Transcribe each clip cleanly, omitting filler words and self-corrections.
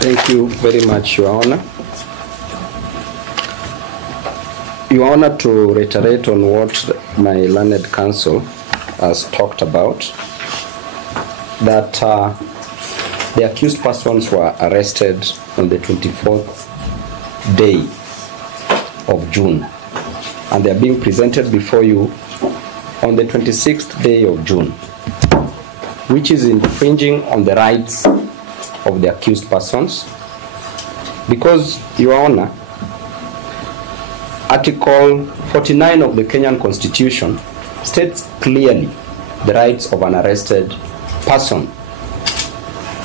Thank you very much, Your Honor. Your Honor, to reiterate on what my learned counsel has talked about, that the accused persons were arrested on the 24th day of June, and they are being presented before you on the 26th day of June, which is infringing on the rights of the accused persons, because, Your Honor, Article 49 of the Kenyan Constitution states clearly the rights of an arrested person,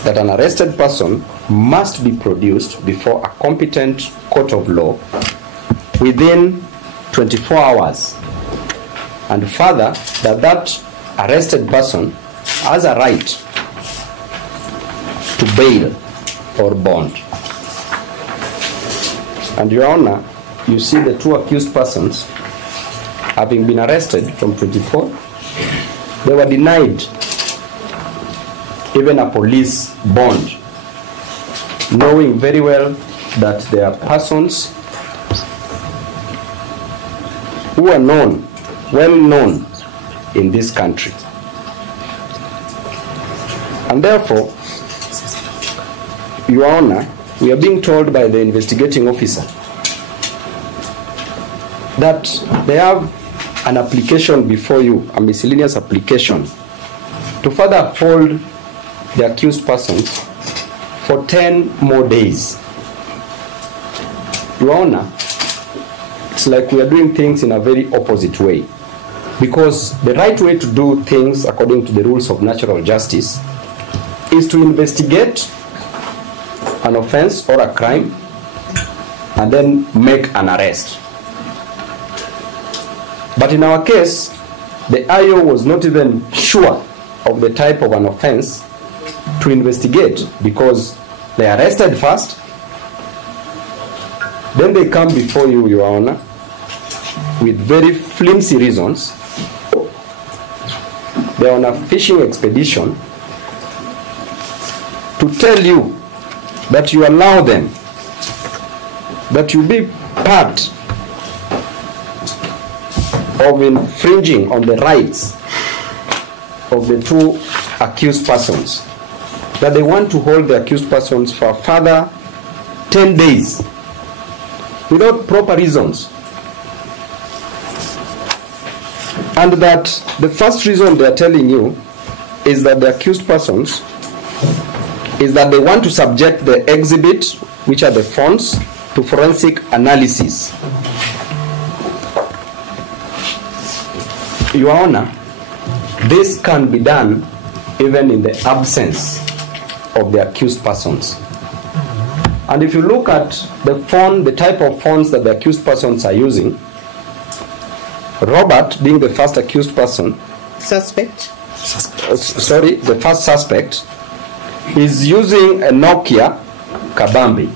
that an arrested person must be produced before a competent court of law within 24 hours, and further, that arrested person has a right to bail or bond. And Your Honor, you see the two accused persons having been arrested from 24, they were denied even a police bond, knowing very well that they are persons who are known, well known in this country. And therefore, Your Honor, we are being told by the investigating officer that they have an application before you, a miscellaneous application, to further hold the accused persons for 10 more days. Your Honor, it's like we are doing things in a very opposite way, because the right way to do things according to the rules of natural justice is to investigate an offense or a crime and then make an arrest. But in our case, the IO was not even sure of the type of an offense to investigate, because they arrested first, then they come before you, Your Honor, with very flimsy reasons. They are on a fishing expedition to tell you that you allow them, that you be part of infringing on the rights of the two accused persons, that they want to hold the accused persons for a further 10 days without proper reasons. And that the first reason they are telling you is that the accused persons is that they want to subject the exhibit, which are the phones, to forensic analysis. Your Honor, this can be done even in the absence of the accused persons. And if you look at the phone, the type of phones that the accused persons are using, Robert, being the first accused person, the first suspect, is using a Nokia Kabambe.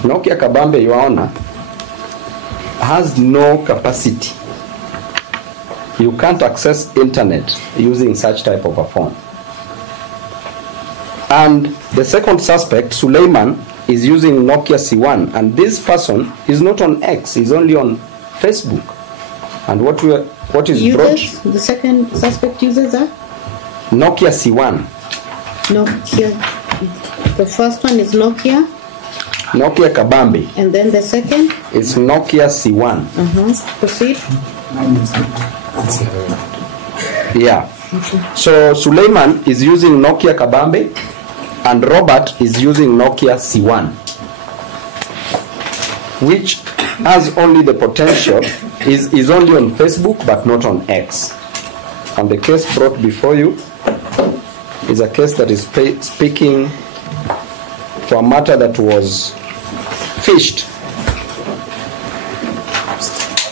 Nokia Kabambe, Your Honor, has no capacity. You can't access internet using such type of a phone. And the second suspect, Suleiman, is using Nokia C1, and this person is not on X, he's only on Facebook. And what is users, brought? The second suspect uses a Nokia C1. Nokia. The first one is Nokia. Nokia Kabambe. And then the second? It's Nokia C1. Proceed. Yeah. Okay. So Suleiman is using Nokia Kabambe and Robert is using Nokia C1, which has only the potential, is only on Facebook but not on X. And the case brought before you is a case that is speaking for a matter that was fished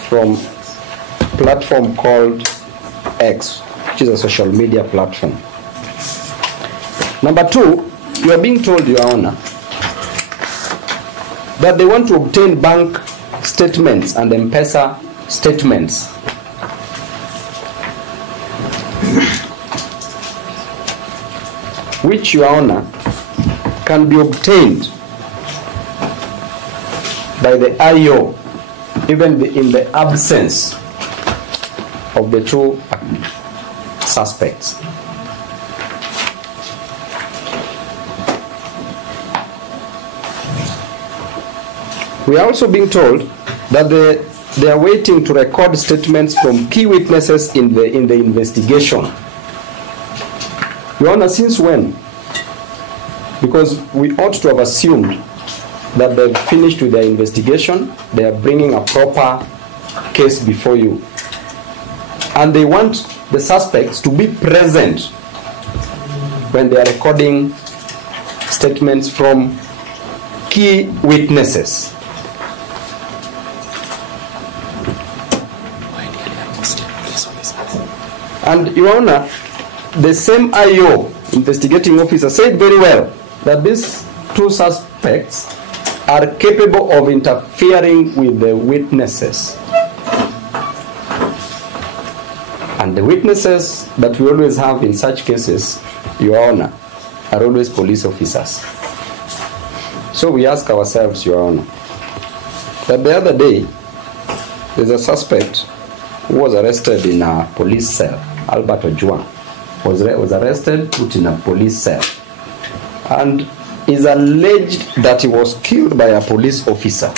from a platform called X, which is a social media platform. Number two, you are being told, Your Honor, that they want to obtain bank statements and M-Pesa statements. Which, Your Honor, can be obtained by the IO even in the absence of the two suspects. We are also being told that they are waiting to record statements from key witnesses in the investigation. Your Honor, since when? Because we ought to have assumed that they've finished with their investigation, they are bringing a proper case before you. And they want the suspects to be present when they are recording statements from key witnesses. And Your Honor, the same IO, investigating officer, said very well that these two suspects are capable of interfering with the witnesses. And the witnesses that we always have in such cases, Your Honor, are always police officers. So we ask ourselves, Your Honor, that the other day, there's a suspect who was arrested in a police cell. Albert Ojwang was arrested, put in a police cell, and is alleged that he was killed by a police officer.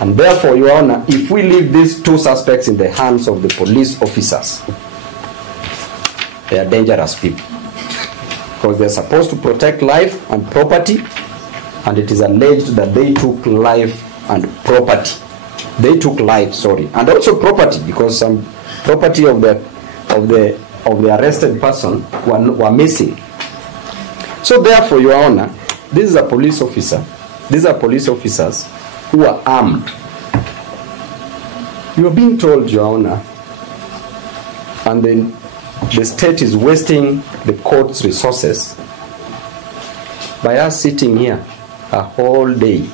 And therefore, Your Honor, if we leave these two suspects in the hands of the police officers, they are dangerous people, because they are supposed to protect life and property, and it is alleged that they took life and property. They took life, sorry, and also property, because some property of the arrested person were missing. So therefore, Your Honor, this is a police officer. These are police officers who are armed. You are being told, Your Honor, and then the state is wasting the court's resources by us sitting here a whole day.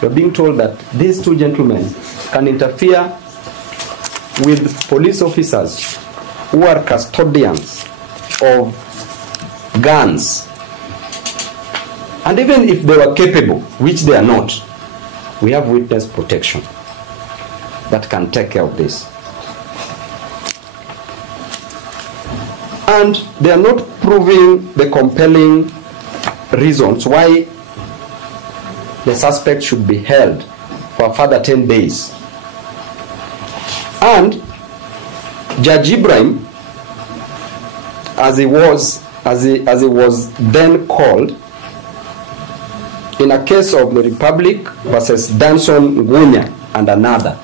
You are being told that these two gentlemen can interfere with police officers who are custodians of guns. And even if they were capable, which they are not, we have witness protection that can take care of this. And they are not proving the compelling reasons why the suspect should be held for a further 10 days. And Judge Ibrahim, as he was then called, in a case of the Republic versus Danson Ngunya and another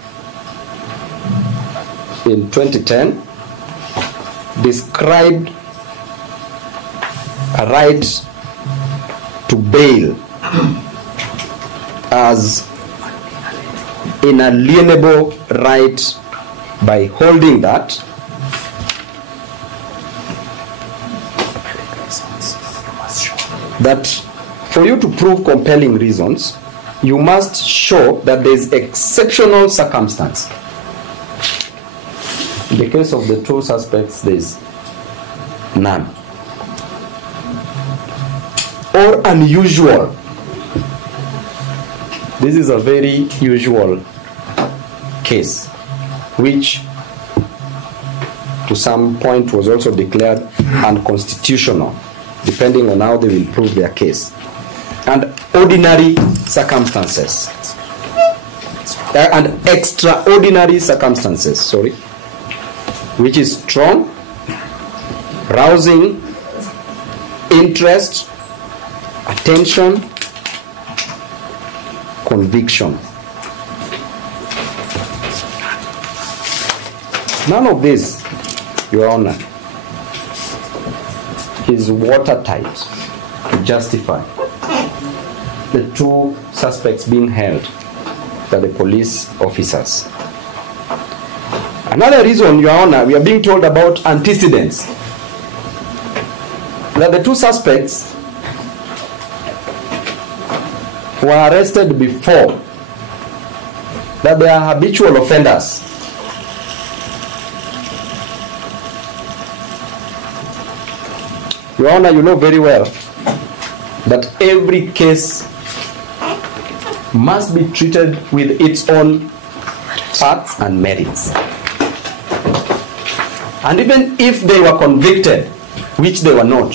in 2010, described a right to bail as inalienable right by holding that for you to prove compelling reasons, you must show that there is exceptional circumstance. In the case of the two suspects, there is none. Or unusual. This is a very usual case, which to some point was also declared unconstitutional, depending on how they will prove their case. And ordinary circumstances, and extraordinary circumstances, sorry, which is strong, rousing, interest, attention, conviction. None of this, Your Honor, is watertight to justify the two suspects being held by the police officers. Another reason, Your Honor, we are being told about antecedents, that the two suspects were arrested before, that they are habitual offenders. Your Honor, you know very well that every case must be treated with its own facts and merits. And even if they were convicted, which they were not,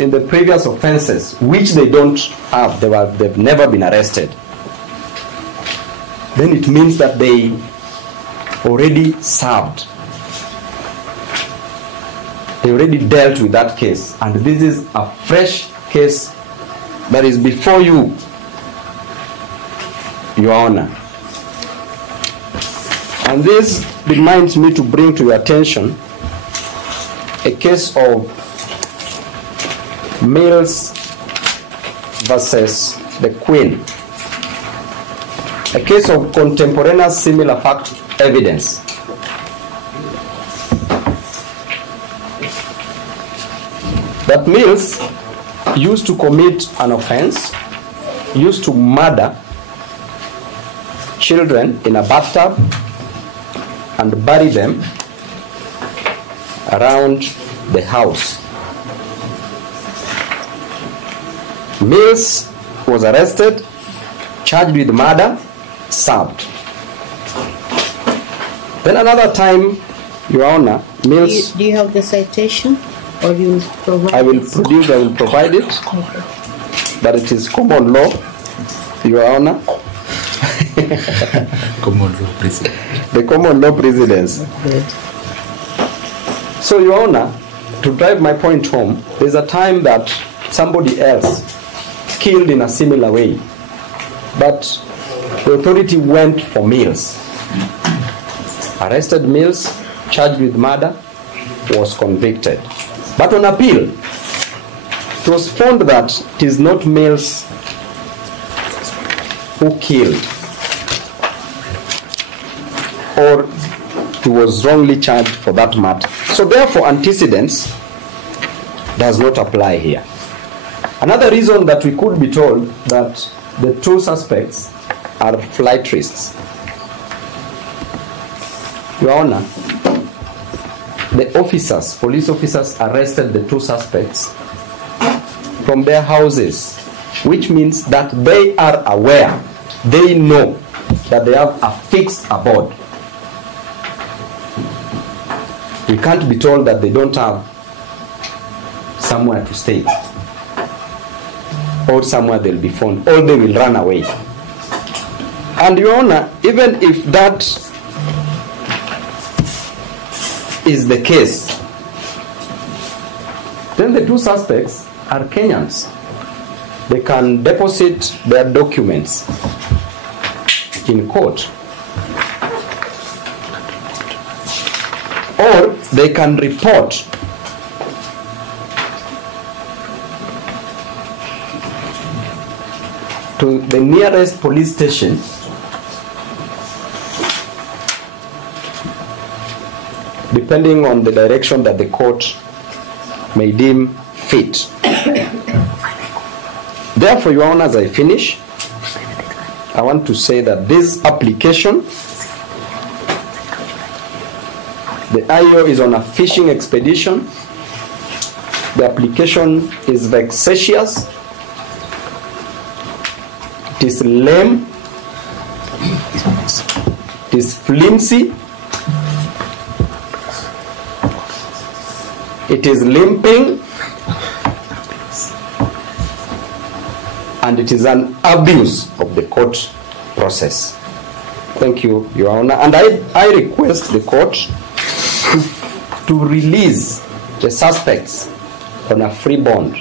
in the previous offenses, which they don't have, they've never been arrested, then it means that they already served. They already dealt with that case. And this is a fresh case that is before you, Your Honor. And this reminds me to bring to your attention a case of Mills versus the Queen, a case of contemporaneous similar fact evidence. That Mills used to commit an offense, used to murder children in a bathtub and bury them around the house. Mills was arrested, charged with murder, served. Then another time, Your Honor, Mills... Do you have the citation? Or you will provide I will it? produce, I will provide it. But it is common law, Your Honor. Common law precedent. The common law precedents. Good. So, Your Honor, to drive my point home, there's a time that somebody else killed in a similar way, but the authority went for Mills, arrested Mills, charged with murder, was convicted. But on appeal, it was found that it is not Mills who killed, or he was wrongly charged for that matter. So therefore, antecedents does not apply here. Another reason that we could be told that the two suspects are flight risks. Your Honor, the officers, police officers, arrested the two suspects from their houses, which means that they are aware, they know that they have a fixed abode. We can't be told that they don't have somewhere to stay, or somewhere they'll be found, or they will run away. And Your Honor, even if that is the case, then the two suspects are Kenyans. They can deposit their documents in court, or they can report to the nearest police station depending on the direction that the court may deem fit. Therefore, Your Honor, as I finish, I want to say that this application, the IO is on a fishing expedition. The application is vexatious. It is lame. It is flimsy. It is limping. And it is an abuse of the court process. Thank you, Your Honor. And I request the court to release the suspects on a free bond